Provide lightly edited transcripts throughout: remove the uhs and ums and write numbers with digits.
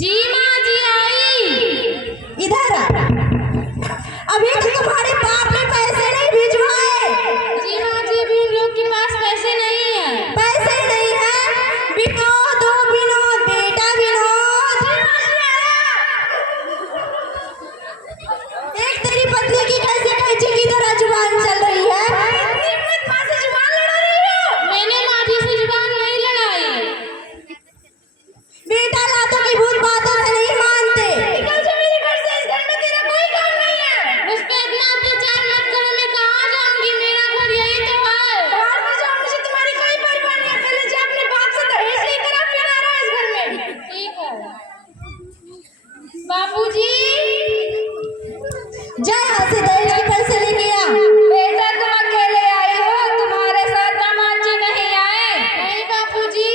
जी माँ जी आई। इधर आ। अभी तो तुम्हारे बाप ने पैसे नहीं भिजवाए। जी माँ जी अभी उन लोग के पास पैसे नहीं है। पैसे नहीं है। विनोद हो विनोद, बेटा विनोद। देख तेरी पत्नी की कैसे कैची की तरह जुबान चल रही है। माँ से जुबान लड़ा रही हो। मैंने माँ जी से जुबान नहीं लड़ाई। बेटा लातों की भूत बातों से नहीं मानते। निकल जा मेरे घर से, इस घर में तेरा कोई काम नहीं है। मुझ पे इतना अत्याचार मत करो, मैं कहाँ जाऊंगी, मेरा घर यही तो है। बाहर मत जाओ, मुझे तुम्हारी कोई परवाह नहीं है। पहले जा अपने बाप से दहेज लेकर आ, फिर आ रहा है इस घर में। ठीक है बाबूजी। जा यहाँ से दहेज के पैसे लेके आ। बेटा तुम अकेले आई हो, तुम्हारे साथ दामाद जी नहीं आए। नहीं बापूजी,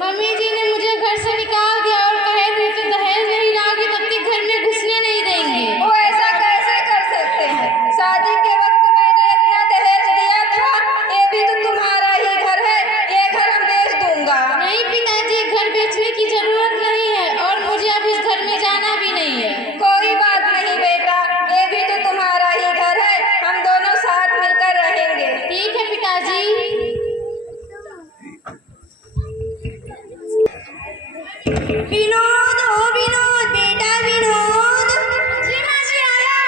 मम्मी जी ने मुझे घर से निकाल दिया और कहे थे कि दहेज नहीं लाओगी तब तक घर में घुसने नहीं देंगे। वो ऐसा कैसे कर सकते हैं? शादी के वक्त मैंने इतना दहेज दिया था। ये भी तो तुम्हारा ही घर है, ये घर हम बेच दूंगा। नहीं पिताजी, घर बेचने की जरूरत नहीं है और मुझे अब इस घर में जाना भी नहीं है। कोई बात नहीं बेटा, ये भी तो तुम्हारा ही घर है, हम दोनों साथ मिलकर रहेंगे। ठीक है पिताजी। विनोद हो विनोद, बेटा विनोद। जी माँ जी आया।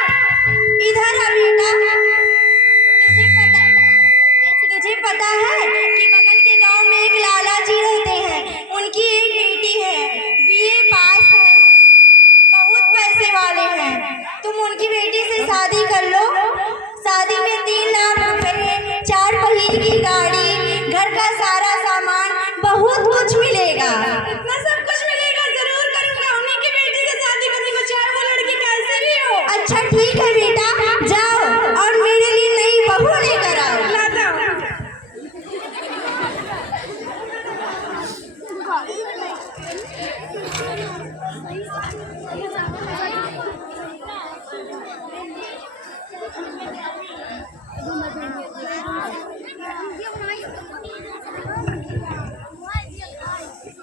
इधर आ बेटा। तुझे पता है कि बगल के गांव में एक लाला जी रहते हैं, उनकी एक बेटी है, बीए पास है, बहुत पैसे वाले हैं। तुम उनकी बेटी से शादी कर लो। शादी में 3 लाख रुपए, 4 पहिए की गाड़ी, घर का सारा सामान, बहुत कुछ मिलेगा। इतना सब कुछ मिलेगा, जरूर करूंगा। उन्हीं की बेटी से शादी करूंगा, चाहे वो लड़की कैसे भी हो। अच्छा ठीक है बेटा, जाओ और मेरे लिए नई बहू लेकर आओ। लाता हूँ।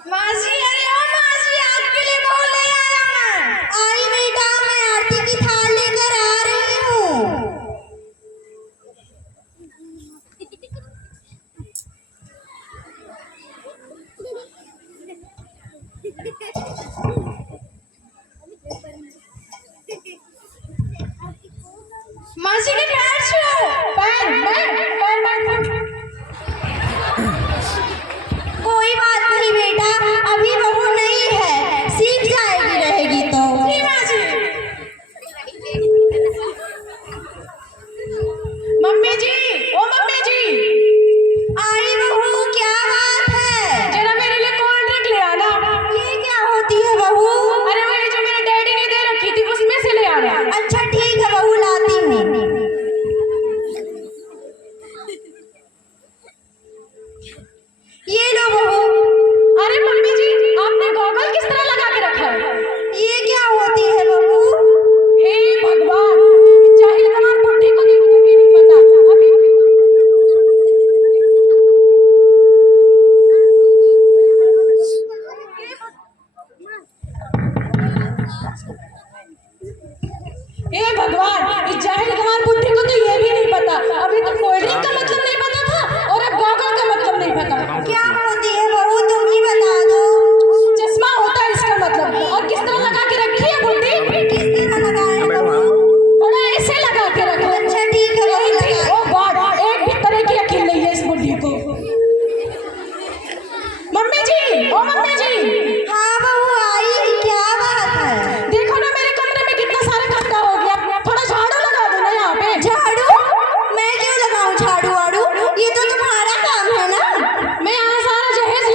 मासी, अरे ओ मासी, आपके लिए बहू ले आया मैं। आई बेटा, मैं आरती की थाल लेकर आ रही हूँ। मासी के पैर छू। कोई बात नहीं बेटा, अभी बहू नहीं है, सीख जाएगी रहेगी तो। जी मासी। मम्मी जी, ओ मम्मी जी। आई बहू, क्या बात है? जरा मेरे लिए कोल्ड ड्रिंक ले आना। ये क्या होती है बहू? अरे वो ये जो मेरे डैडी ने दे रखी थी उसमें से ले आना। अच्छा ठीक है बहू, लाती हूँ। ये लो बहू। अरे मम्मी जी, आपने गॉगल किस तरह लगा के रखा है? ये क्या होती है बहू? हे भगवान, जाहिल गंवार बुड्ढी को भी नहीं पता। अभी हे भगवान, इस जाहिल गंवार बुड्ढी को तो ये भी नहीं पता। अभी तो कोल्ड ड्रिंक का मतलब नहीं पता था और अब गॉगल का मतलब नहीं पता। क्या होती है बहू, तुम ही बता दो। चश्मा होता है इसका मतलब। और किस तरह लगा के रखी है बुड्ढी? किस तरह लगाए बहू? थोड़ा ऐसे लगा के रखो। अच्छा ठीक है बहू, लगा। ओ गॉड, एक भी तरह की अकल नहीं है इस बुड्ढी को। मम्मी जी, ओ मम्मी जी। हाँ बहू आई, क्या बात है? देखो ना मेरे कमरे में कितना सारा गंदा हो गया, थोड़ा झाड़ू लगा दो ना यहाँ पे। झाड़ू? मैं क्यों लगाऊं झाड़ू वाड़ू? ये तो तुम्हारा काम है ना। मैं यहाँ सारा जहेज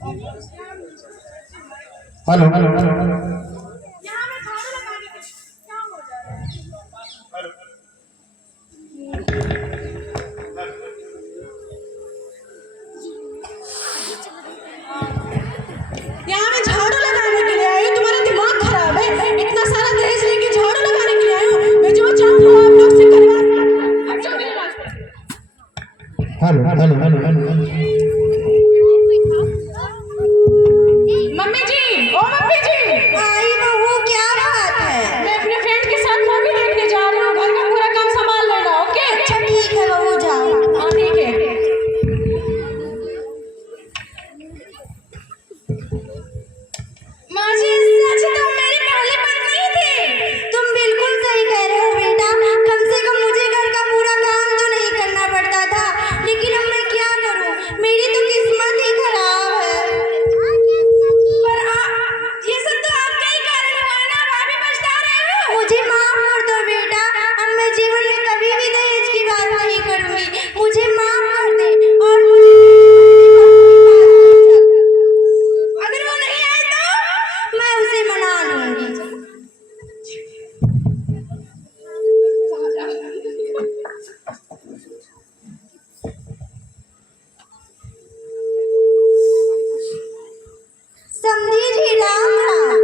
हेलो यहाँ मैं झाड़ू लगाने के लिए आई हूँ। तुम्हारा दिमाग खराब है? इतना सारा दहेज लेके झाड़ू लगाने के लिए आई हूँ। मैं जो चाहूँ आप लोग से करवा। अब चलो मेरे रास्ते। हेलो मम्मी जी, ओ मम्मी जी, आई बहू, क्या बात है? मैं अपने फ्रेंड के साथ मूवी देखने जा रही हूँ। घर का पूरा काम संभाल लेना, ओके? अच्छा ठीक है बहू, जाओ। हाँ ठीक है। माँ जी, इससे अच्छी तुम मेरी पहली पत्नी थी। तुम बिल्कुल सही कह रहे हो बेटा। कम से कम मुझे घर का पूरा काम तो नहीं करना पड़ता था, लेकिन अब मैं क्या करूं? मेरी तो किस्मत ही खराब है। पर ये सब तो आपका ही कारण हुआ ना, आप अभी पछता रहे हो। मुझे माफ कर दो बेटा, अब मैं जीवन में कभी भी दहेज की बात नहीं करूंगी। मुझे माफ कर दे और मुझे अगर वो नहीं आए तो मैं उसे मना लूंगी। समझी जी, राम राम।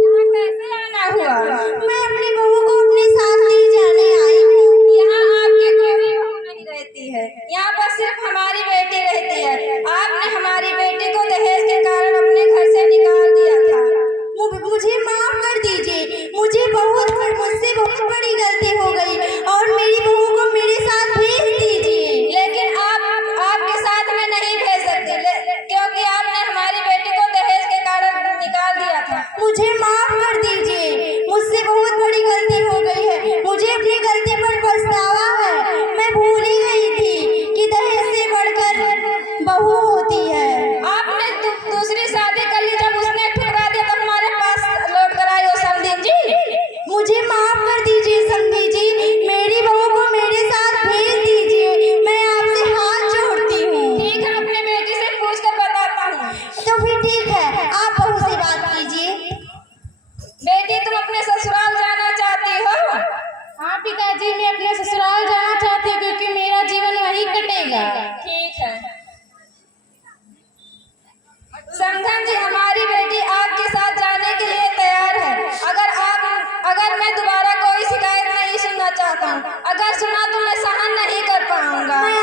यहाँ कैसे आना हुआ? मैं अपनी बहू को अपने साथ ले जाने आई हूँ। यहाँ आपकी कोई बहू नहीं रहती है। यहाँ पर सिर्फ हमारी बेटी रहती है। आपने हमारी बेटी को दहेज के कारण अपने घर से निकाल दिया था। मुझे माफ कर दीजिए। मुझसे बहुत बड़ी गलती हो गई और मेरी बहू को मेरे साथ भेज दीजिए। लेकिन आप आपके साथ में नहीं भेज सकते क्योंकि आपने हमारी बेटी को दहेज के कारण निकाल दिया था। मुझे माफ कर दीजिए। मुझसे बहुत बड़ी गलती हो गई है। मुझे अपनी गलती पर पछतावा है। मैं भूल ही गई थी कि दहेज से बढ़कर बहू होती है। आपने दूसरी शादी कर ली, जब उसने ठुकरा दिया तो हमारे पास लौट कर आई हो समधी जी। मुझे माफ कर दीजिए समधी जी। मेरी बहू को मेरे साथ भेज दीजिए। मैं आपसे हाथ जोड़ती हूँ। ठीक है, अपने बेटी से पूछ कर बताता हूँ। तो फिर ठीक है, आप बहू से बात कीजिए। बेटी, तुम अपने ससुराल जाना चाहती हो? हाँ पिताजी, मैं अपने ससुराल जाना चाहती हूँ क्योंकि मेरा जीवन वहीं कटेगा। ठीक है समधन जी, हमारी बेटी आपके साथ जाने के लिए तैयार है। अगर मैं दोबारा कोई शिकायत नहीं सुनना चाहता हूँ। अगर सुना तो मैं सहन नहीं कर पाऊंगा। मैं